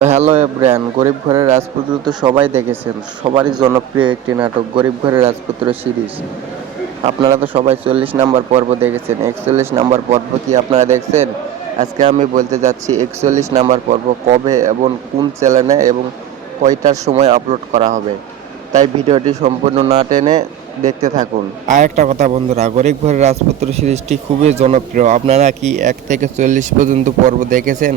Hello everyone, গরিব ঘরের রাজপুত্র তো সবাই দেখেছেন। সবারই জনপ্রিয় একটি নাটক গরিব ঘরের রাজপুত্র সিরিজ। আপনারা তো সবাই 40 নম্বর পর্ব দেখেছেন। 41 নম্বর পর্ব কি আপনারা দেখছেন? আজকে আমি বলতে যাচ্ছি 41 নম্বর পর্ব কবে এবং কোন চ্যানেলে এবং কয়টার সময় আপলোড করা হবে। তাই ভিডিওটি সম্পূর্ণ না টেনে দেখতে থাকুন। আর একটা কথা বন্ধুরা, গরিব ঘরের রাজপুত্র সিরিজটি খুবই জনপ্রিয়। আপনারা কি 1 থেকে 40 পর্যন্ত পর্ব দেখেছেন?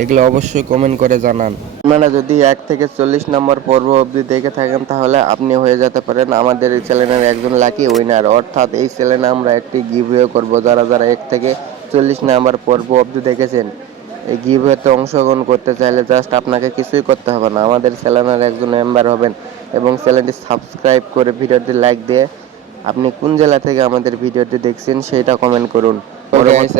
দেখলে অবশ্যই কমেন্ট করে জানান। আপনারা যদি 1 থেকে 40 নম্বর পর্ব অবধি দেখে থাকেন তাহলে আপনি হয়ে যেতে পারেন আমাদের এই চ্যানেলের একজন লাকি উইনার। অর্থাৎ এই চ্যানেলে আমরা একটি গিভওয়ে করব। যারা 1 থেকে 40 নম্বর পর্ব অবধি দেখেছেন, এই গিভওয়েতে অংশগ্রহণ করতে চাইলে জাস্ট আপনাকে কিছুই করতে হবে না, আমাদের চ্যানেলের একজন মেম্বার হবেন এবং চ্যানেলটি সাবস্ক্রাইব করে ভিডিওটি লাইক দিয়ে আপনি কোন জেলা থেকে আমাদের ভিডিওটি দেখছেন সেটা কমেন্ট করুন।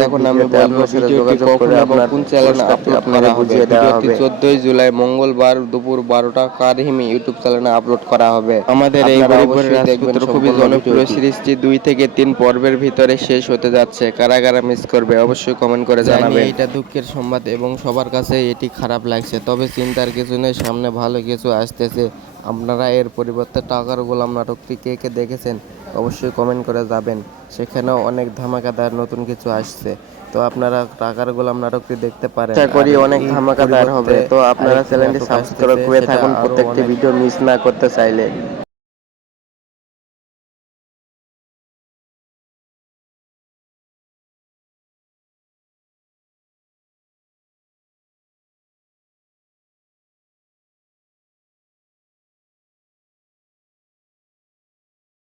এখন আমি বলবো ভিডিওটি কখন এবং কোন চ্যানেলে আপলোড করা হবে। ভিডিওটি 14 জুলাই মঙ্গলবার দুপুর 12টা কারিহিমি ইউটিউব চ্যানেলে আপলোড করা হবে। আমাদের এই গরিব ঘরের রাজপুত্র খুবই জনপ্রিয় সিরিজটি 2 থেকে 3 পর্বের ভিতরে শেষ হতে যাচ্ছে। কারা কারা মিস করবে অবশ্যই কমেন্ট করে জানাবেন। এটা দুঃখের সংবাদ এবং সবার কাছে এটি খারাপ লাগছে, তবে চিন্তার কিছু নেই, সামনে ভালো কিছু আসতেছে। আপনারা এর পরিবর্তে টাকার গোলাম নাটকটি কে কে দেখেছেন অবশ্যই কমেন্ট করে যাবেন। সেখানেও অনেক ধামাকাদার নতুন কিছু আসছে, তো আপনারা টাকার গোলাম নাটকটি দেখতে পারেন। আশা করি অনেক ধামাকাদার হবে, তো আপনারা চ্যানেলটি সাবস্ক্রাইব করে থাকুন প্রত্যেকটি ভিডিও মিস না করতে চাইলে।